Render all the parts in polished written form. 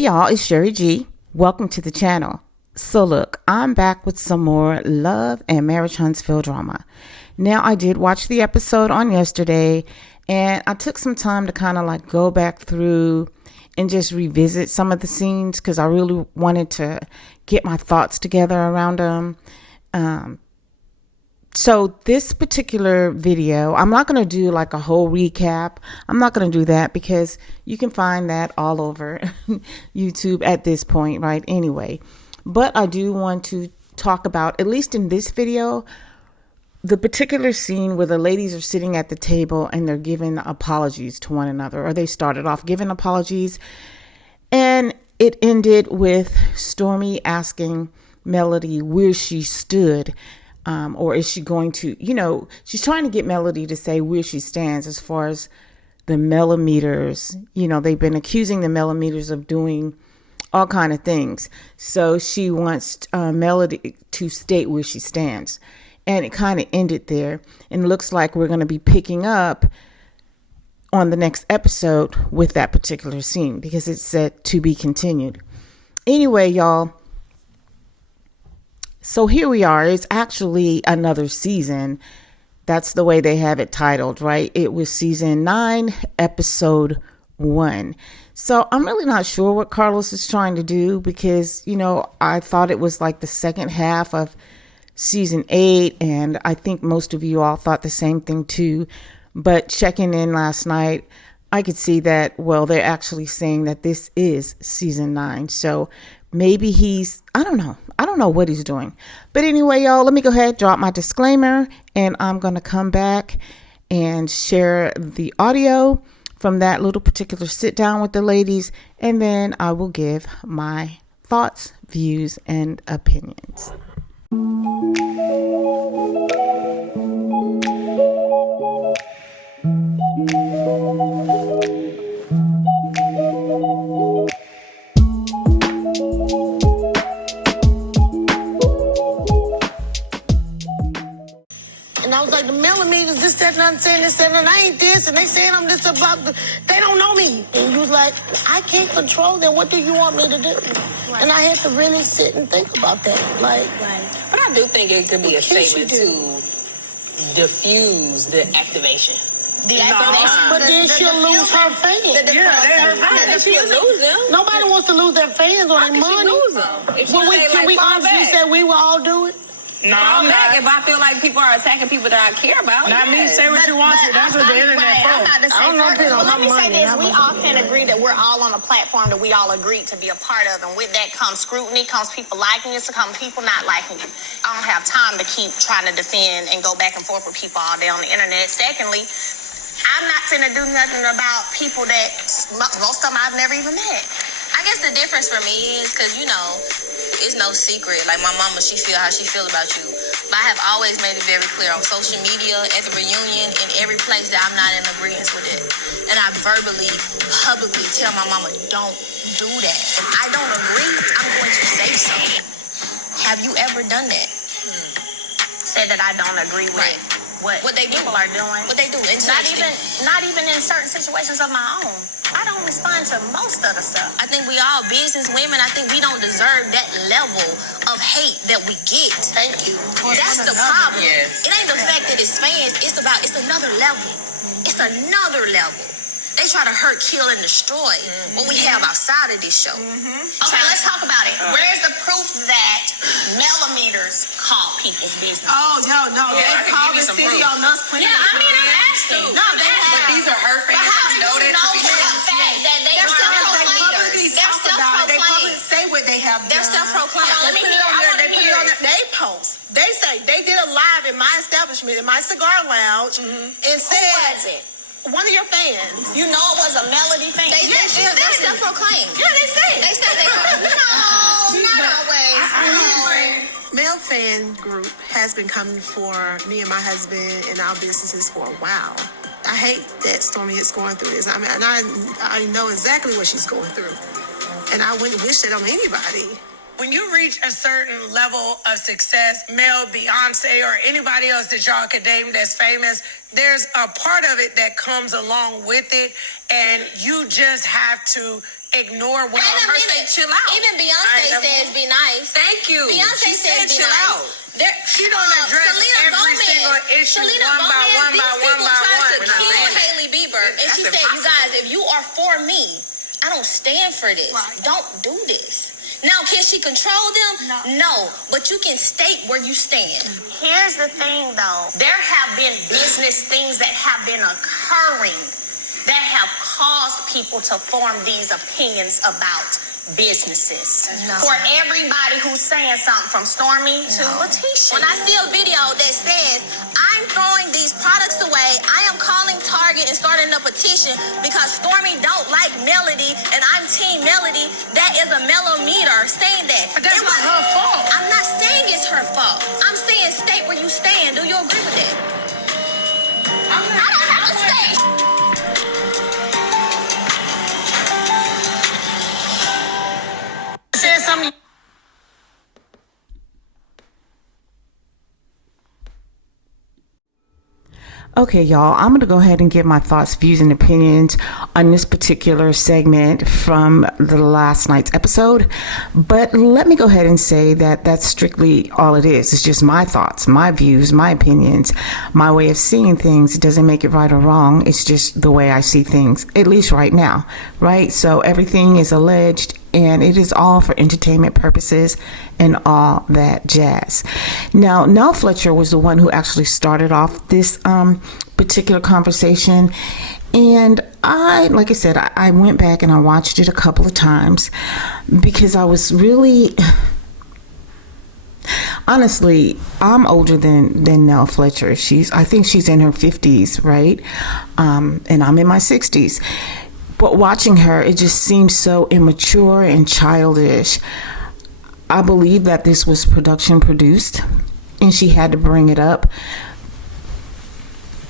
y'all, it's Sherry G. Welcome to the channel. So look, I'm back with some more Love and Marriage Huntsville drama. Now, I did watch the episode on yesterday, and I took some time to kind of like go back through and just revisit some of the scenes because I really wanted to get my thoughts together around them. So this particular video, I'm not going to do like a whole recap. I'm not going to do that because you can find that all over YouTube at this point, right? Anyway, but I do want to talk about, at least in this video, the particular scene where the ladies are sitting at the table and they're giving apologies to one another, or they started off giving apologies, and it ended with Stormy asking Melody where she stood. Or is she going to, she's trying to get Melody to say where she stands as far as the millimeters. They've been accusing the millimeters of doing all kind of things. So she wants Melody to state where she stands. And it kind of ended there. And it looks like we're going to be picking up on the next episode with that particular scene because it's said to be continued. Anyway, y'all. So here we are. It's actually another season. That's the way they have it titled, right? It was season 9, episode 1. So I'm really not sure what Carlos is trying to do because, I thought it was like the second half of season 8. And I think most of you all thought the same thing too. But checking in last night, I could see that, well, they're actually saying that this is season 9. So maybe I don't know what he's doing. But anyway, y'all, let me go ahead, drop my disclaimer, and I'm going to come back and share the audio from that little particular sit down with the ladies. And then I will give my thoughts, views, and opinions. And I was like, the millimeters, this, that, and I'm saying this, that, and I ain't this, and they saying I'm this about, they don't know me. And you was like, I can't control them. What do you want me to do? Right. And I had to really sit and think about that. Right. But I do think it could be a statement to diffuse the activation. But then she'll lose her fans. She'll lose them. Nobody wants to lose their fans or their money. Lose them? Can we honestly say we will all do it? No, I'm not. If I feel like people are attacking people that I care about. Not me. Say what you want to. That's what the internet for. Let me say this. We all can agree that we're all on a platform that we all agreed to be a part of. And with that comes scrutiny, comes people liking us, comes people not liking you. I don't have time to keep trying to defend and go back and forth with people all day on the internet. Secondly, I'm not finna do nothing about people that most of them I've never even met. I guess the difference for me is because, it's no secret. Like my mama, she feel how she feel about you. But I have always made it very clear on social media, at the reunion, in every place that I'm not in agreement with it. And I verbally, publicly tell my mama, don't do that. If I don't agree, I'm going to say so. Have you ever done that? Said that I don't agree with what they people are doing. What they do. Not even in certain situations of my own. I don't respond to most of the stuff. I think we all business women. I think we don't deserve that level of hate that we get. Thank you. That's the problem. Yes. It ain't the fact that it's fans. It's another level. It's another level. They try to hurt, kill, and destroy what we have outside of this show. Okay, let's talk about it. Where's the proof that millimeters call people's business? Oh, no. Yeah, They call the city on us. Yeah, I'm asking. No, they have. But these are her fans. But how do you know that for a fact that they're They self-proclaimed? publicly say what they have done. They're self-proclaimed. Let me hear it. They put it on they post. They say they did a live in my establishment, in my cigar lounge, and said, Who was it? one of your fans. You know it was a Melody fan. They're self-proclaimed. Yeah, they say it. They say they are. No, not always. Male fan group has been coming for me and my husband and our businesses for a while. I hate that Stormy is going through this. And I know exactly what she's going through. And I wouldn't wish that on anybody. When you reach a certain level of success, Mel, Beyonce, or anybody else that y'all could name that's famous, there's a part of it that comes along with it, and you just have to ignore what Wait a her minute. say. Chill out. Even Beyonce says be nice. Thank you. Beyonce She says said be chill nice. out. She don't address every single issue one by one by one by one. These people tried to kill Hailey Bieber, and she said, "You guys, if you are for me, I don't stand for this. Right. Don't do this." Now, can she control them? No, but you can state where you stand. Here's the thing, though. There have been business things that have been occurring that have caused people to form these opinions about businesses. For everybody who's saying something, from Stormy to Leticia. When I see a video that says, "I'm throwing these products away, I am calling Target and starting a petition because Stormy don't like Melody and I'm Team Melody," that is a millimeter saying that. But that's not her fault. I'm not saying it's her fault. I'm saying state where you stand. Do you agree with that? I don't have to state. Said something. Okay, y'all, I'm going to go ahead and give my thoughts, views, and opinions on this particular segment from the last night's episode. But let me go ahead and say that that's strictly all it is. It's just my thoughts, my views, my opinions, my way of seeing things. It doesn't make it right or wrong. It's just the way I see things, at least right now, right? So everything is alleged, and it is all for entertainment purposes and all that jazz. Now, Nell Fletcher was the one who actually started off this particular conversation. And like I said, I went back and I watched it a couple of times because I was really... Honestly, I'm older than Nell Fletcher. I think she's in her 50s, right? And I'm in my 60s. But watching her, it just seems so immature and childish. I believe that this was production produced and she had to bring it up.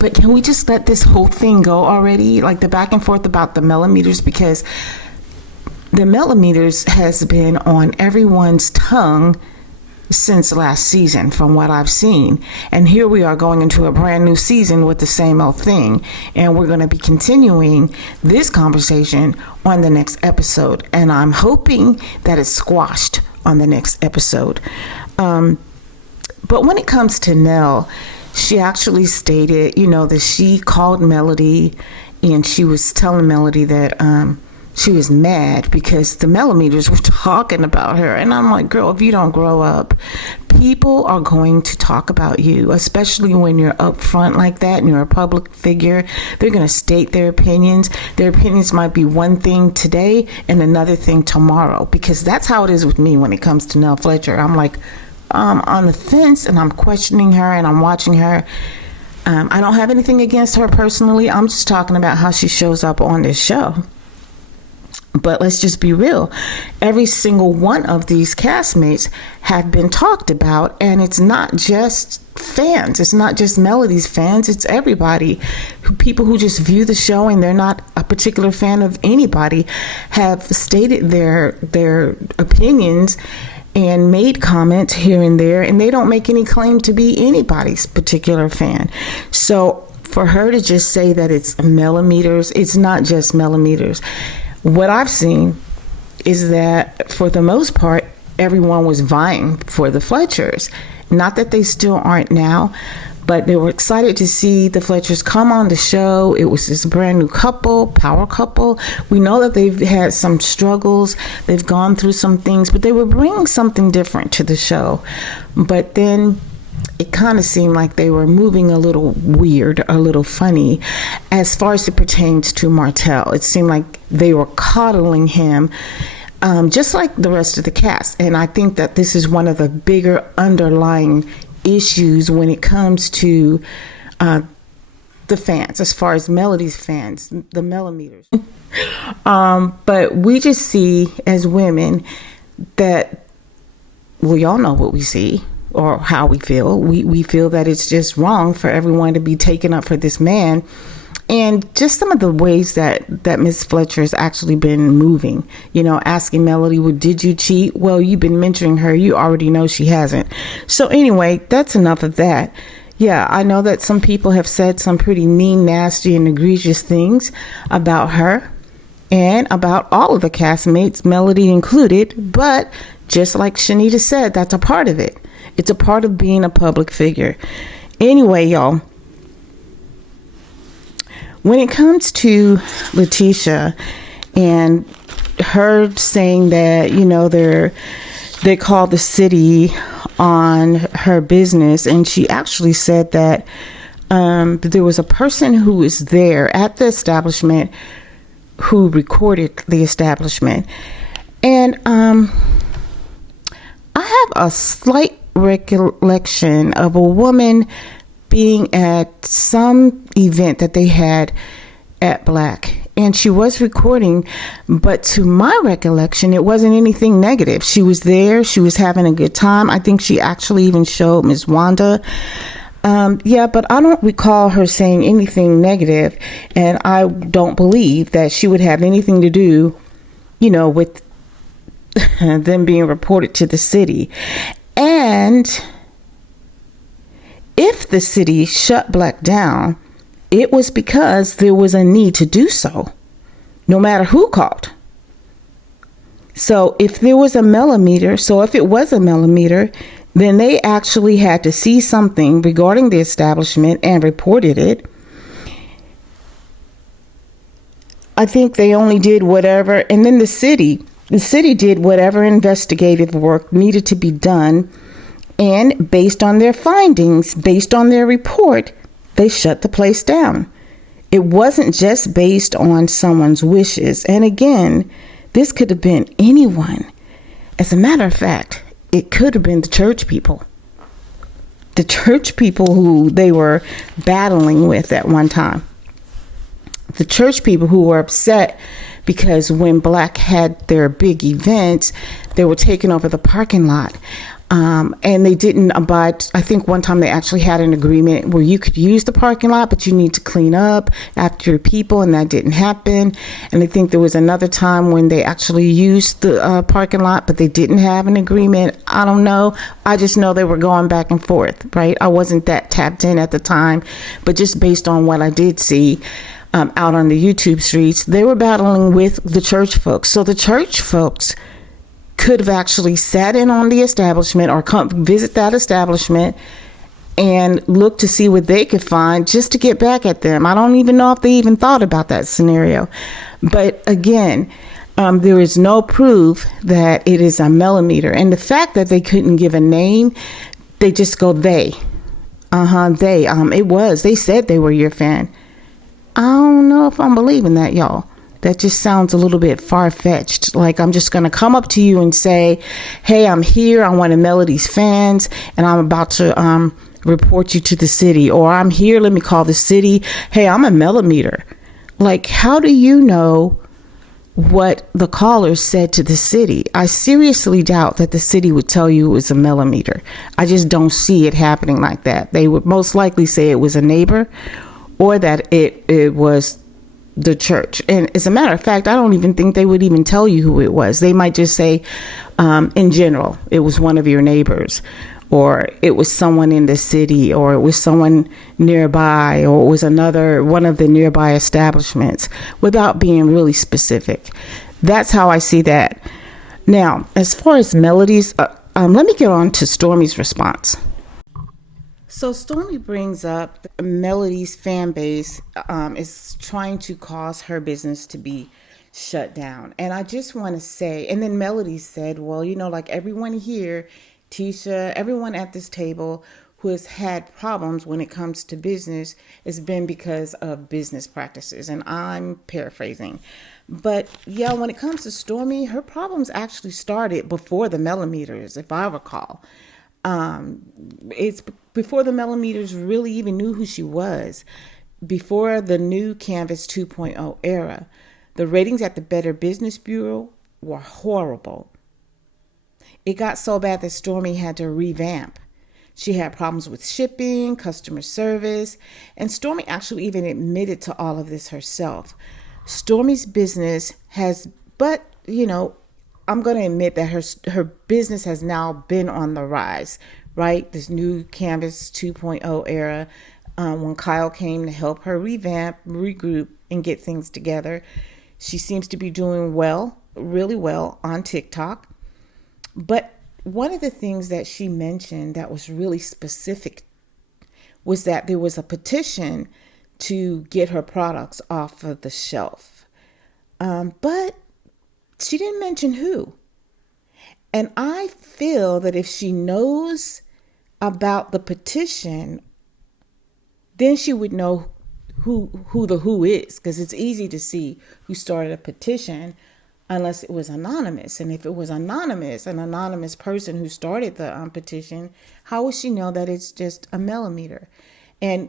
But can we just let this whole thing go already? Like the back and forth about the millimeters, because the millimeters has been on everyone's tongue since last season, from what I've seen. And here we are going into a brand new season with the same old thing. And we're going to be continuing this conversation on the next episode. And I'm hoping that it's squashed on the next episode. But when it comes to Nell, she actually stated, that she called Melody and she was telling Melody that, she was mad because the millimeters were talking about her. And I'm like, girl, if you don't grow up, people are going to talk about you, especially when you're up front like that and you're a public figure. They're going to state their opinions. Their opinions might be one thing today and another thing tomorrow, because that's how it is with me when it comes to Nell Fletcher. I'm like, on the fence and I'm questioning her and I'm watching her. I don't have anything against her personally. I'm just talking about how she shows up on this show. But let's just be real. Every single one of these castmates have been talked about, and it's not just fans. It's not just Melody's fans. It's everybody. People who just view the show and they're not a particular fan of anybody have stated their opinions and made comments here and there, and they don't make any claim to be anybody's particular fan. So for her to just say that it's millimeters, it's not just millimeters. What I've seen is that for the most part, everyone was vying for the Fletchers. Not that they still aren't now, but they were excited to see the Fletchers come on the show. It was this brand new couple, power couple. We know that they've had some struggles. They've gone through some things, but they were bringing something different to the show. But then it kind of seemed like they were moving a little weird, a little funny, as far as it pertains to Martell. It seemed like they were coddling him, just like the rest of the cast. And I think that this is one of the bigger underlying issues when it comes to the fans, as far as Melody's fans, the millimeters. But we just see as women that, well, y'all know what we see or how we feel. We feel that it's just wrong for everyone to be taken up for this man. And just some of the ways that Miss Fletcher has actually been moving, asking Melody, well, did you cheat? Well, you've been mentoring her. You already know she hasn't. So anyway, that's enough of that. Yeah, I know that some people have said some pretty mean, nasty, and egregious things about her. and about all of the castmates, Melody included. But just like Shanita said, that's a part of it. It's a part of being a public figure. Anyway, y'all, when it comes to Leticia and her saying that, they called the city on her business, and she actually said that there was a person who was there at the establishment who recorded the establishment. And I have a slight recollection of a woman being at some event that they had at Black, and she was recording, but to my recollection, it wasn't anything negative. She was there, she was having a good time. I think she actually even showed Miss Wanda. But I don't recall her saying anything negative, and I don't believe that she would have anything to do, with them being reported to the city. And if the city shut Black down, it was because there was a need to do so, no matter who called. So if it was a millimeter, then they actually had to see something regarding the establishment and reported it. I think they only did whatever, and then the city did whatever investigative work needed to be done, and based on their findings, based on their report, they shut the place down. It wasn't just based on someone's wishes. And again, this could have been anyone. As a matter of fact, it could have been the church people. The church people who they were battling with at one time. The church people who were upset because when Black had their big events, they were taking over the parking lot. And they didn't abide. I think one time they actually had an agreement where you could use the parking lot, but you need to clean up after your people, and that didn't happen. And I think there was another time when they actually used the parking lot, but they didn't have an agreement. I don't know. I just know they were going back and forth, right? I wasn't that tapped in at the time, but just based on what I did see out on the YouTube streets, they were battling with the church folks. So the church folks could have actually sat in on the establishment or come visit that establishment and look to see what they could find just to get back at them. I don't even know if they even thought about that scenario. But again, there is no proof that it is a millimeter. And the fact that they couldn't give a name, they just go, they. They said they were your fan. I don't know if I'm believing that, y'all. That just sounds a little bit far-fetched. Like I'm just going to come up to you and say, hey, I'm here. I'm one of Melody's fans, and I'm about to report you to the city. Or I'm here. Let me call the city. Hey, I'm a millimeter. Like, how do you know what the caller said to the city? I seriously doubt that the city would tell you it was a millimeter. I just don't see it happening like that. They would most likely say it was a neighbor or that it was the church. And as a matter of fact, I don't even think they would even tell you who it was. They might just say, in general, it was one of your neighbors, or it was someone in the city, or it was someone nearby, or it was one of the nearby establishments, without being really specific. That's how I see that. Now, as far as Melody's, let me get on to Stormy's response. So Stormy brings up Melody's fan base is trying to cause her business to be shut down. And I just want to say, and then Melody said, well, like everyone here, Tisha, everyone at this table who has had problems when it comes to business has been because of business practices. And I'm paraphrasing. But yeah, when it comes to Stormy, her problems actually started before the millimeters, if I recall. It's before the millimeters really even knew who she was, before the new Canvas 2.0 era. The ratings at the Better Business Bureau were horrible. It got so bad that Stormy had to revamp. She had problems with shipping, customer service, and Stormy actually even admitted to all of this herself. Stormy's business has, but I'm going to admit that her business has now been on the rise, right? This new Canvas 2.0 era, when Kyle came to help her revamp, regroup, and get things together. She seems to be doing well, really well on TikTok. But one of the things that she mentioned that was really specific was that there was a petition to get her products off of the shelf. But she didn't mention who. And I feel that if she knows about the petition, then she would know who the who is, because it's easy to see who started a petition unless it was anonymous. And if it was anonymous, an anonymous person who started the petition, how would she know that it's just a millimeter? And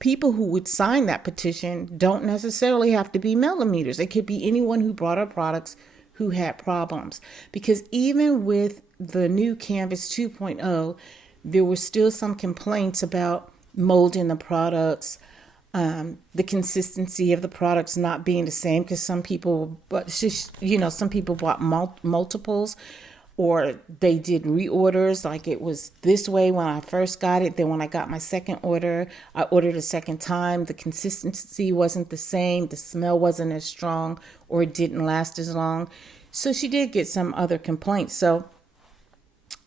people who would sign that petition don't necessarily have to be millimeters. It could be anyone who brought her products who had problems. Because even with the new Canvas 2.0, there were still some complaints about mold in the products, the consistency of the products not being the same, because some people, some people bought multiples, or they did reorders, like it was this way when I first got it. Then when I got my second order, I ordered a second time. The consistency wasn't the same. The smell wasn't as strong, or it didn't last as long. So she did get some other complaints. So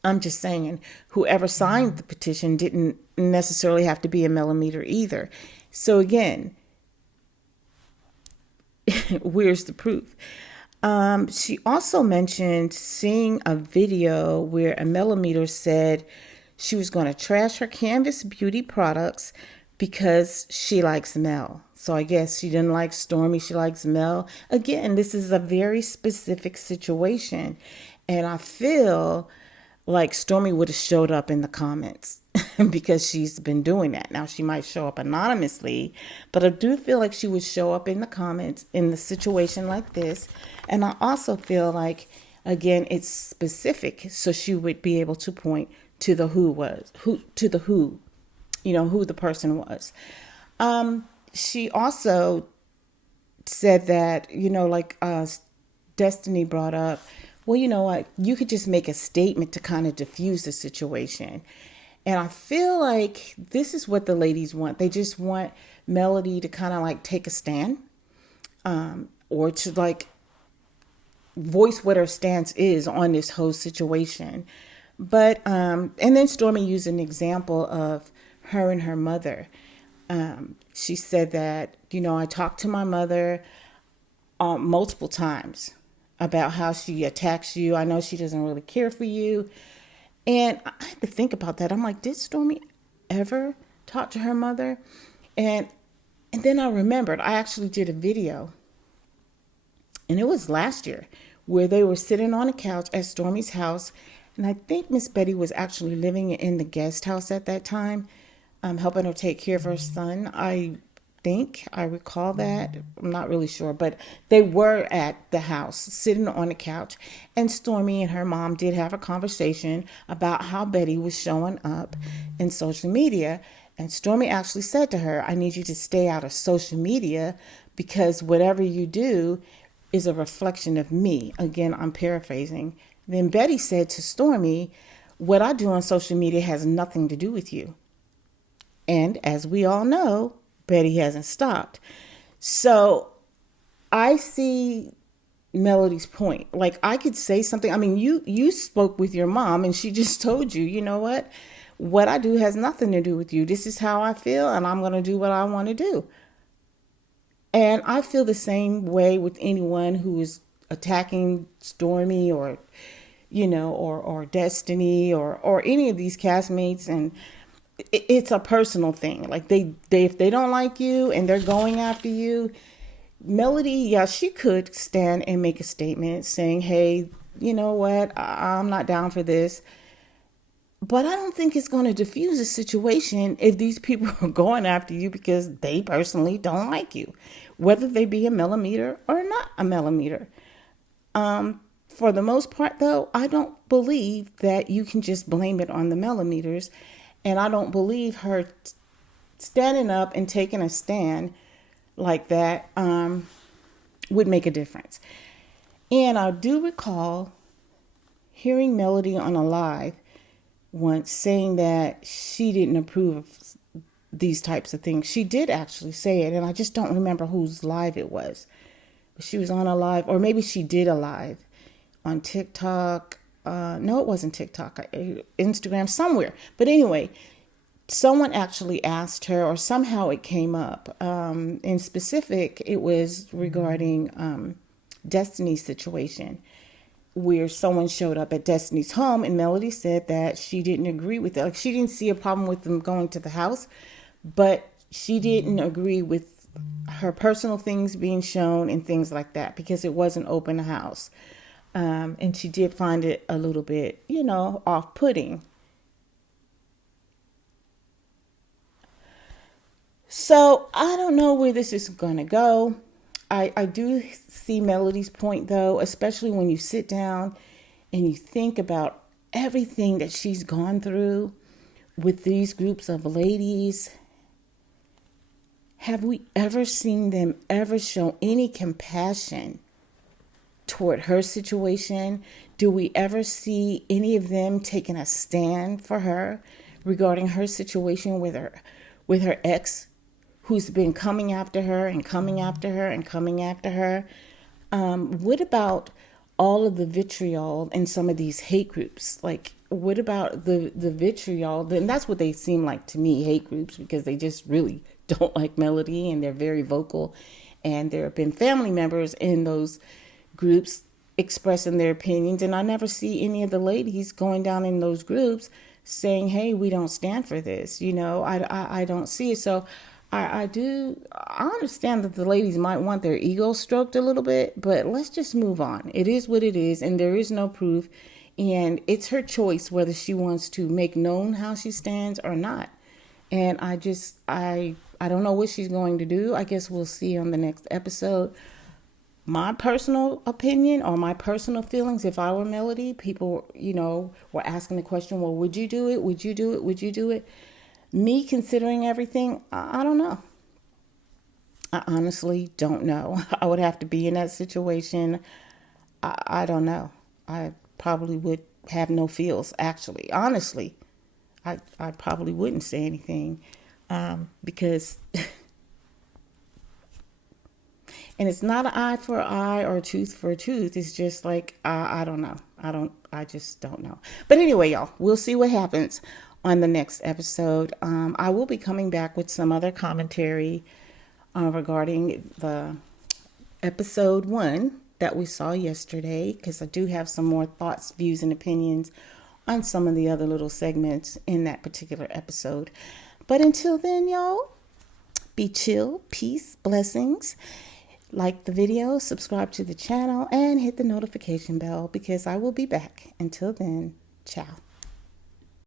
I'm just saying, whoever signed the petition didn't necessarily have to be a millimeter either. So again, where's the proof? She also mentioned seeing a video where a millimeter said she was going to trash her Canvas beauty products because she likes Mel. So I guess she didn't like Stormy, she likes Mel. Again, this is a very specific situation. And I feel like Stormy would have showed up in the comments because she's been doing that. Now, she might show up anonymously, but I do feel like she would show up in the comments in the situation like this. And I also feel like, again, it's specific, so she would be able to point to the who, who the person was. She also said that, Destiny brought up, well, you know what, you could just make a statement to kind of diffuse the situation. And I feel like this is what the ladies want. They just want Melody to kind of like take a stand, or to like voice what her stance is on this whole situation. But, and then Stormy used an example of her and her mother. She said that, I talked to my mother multiple times about how she attacks you. I know she doesn't really care for you. And I had to think about that. I'm like, did Stormy ever talk to her mother? And then I remembered I actually did a video, and it was last year, where they were sitting on a couch at Stormy's house. And I think Miss Betty was actually living in the guest house at that time, helping her take care of her son. I recall that. I'm not really sure, but they were at the house sitting on the couch, and Stormy and her mom did have a conversation about how Betty was showing up in social media. And Stormy actually said to her, I need you to stay out of social media because whatever you do is a reflection of me. Again, I'm paraphrasing. Then Betty said to Stormy, what I do on social media has nothing to do with you. And as we all know, Betty hasn't stopped. So I see Melody's point. Like, I could say something. I mean, you spoke with your mom and she just told you, you know what I do has nothing to do with you. This is how I feel, and I'm going to do what I want to do. And I feel the same way with anyone who is attacking Stormy or Destiny or any of these castmates. And it's a personal thing. Like they if they don't like you and they're going after you, Melody, yeah, she could stand and make a statement saying, hey, you know what, I'm not down for this. But I don't think it's going to diffuse the situation if these people are going after you because they personally don't like you, whether they be a millimeter or not a millimeter. For the most part, though, I don't believe that you can just blame it on the millimeters. And I don't believe her standing up and taking a stand like that would make a difference. And I do recall hearing Melody on a live once saying that she didn't approve of these types of things. She did actually say it, and I just don't remember whose live it was. She was on a live, or maybe she did a live on TikTok. No, it wasn't TikTok, Instagram, somewhere. But anyway, someone actually asked her, or somehow it came up. In specific, it was regarding Destiny's situation, where someone showed up at Destiny's home, and Melody said that she didn't agree with it. Like, she didn't see a problem with them going to the house, but she didn't agree with her personal things being shown and things like that, because it wasn't open house. And she did find it a little bit, off-putting. So I don't know where this is going to go. I do see Melody's point, though, especially when you sit down and you think about everything that she's gone through with these groups of ladies. Have we ever seen them ever show any compassion toward her situation? Do we ever see any of them taking a stand for her regarding her situation with her ex, who's been coming after her and coming after her and coming after her? What about all of the vitriol in some of these hate groups? Like, what about the vitriol? And that's what they seem like to me, hate groups, because they just really don't like Melody, and they're very vocal. And there have been family members in those groups expressing their opinions, and I never see any of the ladies going down in those groups saying, hey, we don't stand for this. I don't see it. So I understand that the ladies might want their ego stroked a little bit, but let's just move on. It is what it is, and there is no proof, and it's her choice whether she wants to make known how she stands or not. And I don't know what she's going to do. I guess we'll see on the next episode. My personal opinion, or my personal feelings, if I were Melody, people, were asking the question, well, would you do it? Would you do it? Would you do it? Me considering everything, I don't know. I honestly don't know. I would have to be in that situation. I don't know. I probably would have no feels, actually. Honestly, I probably wouldn't say anything because... And it's not an eye for an eye or a tooth for a tooth. It's just like, I don't know. I just don't know. But anyway, y'all, we'll see what happens on the next episode. I will be coming back with some other commentary regarding the episode 1 that we saw yesterday, because I do have some more thoughts, views, and opinions on some of the other little segments in that particular episode. But until then, y'all, be chill, peace, blessings. Like the video, subscribe to the channel, and hit the notification bell, because I will be back. Until then, ciao.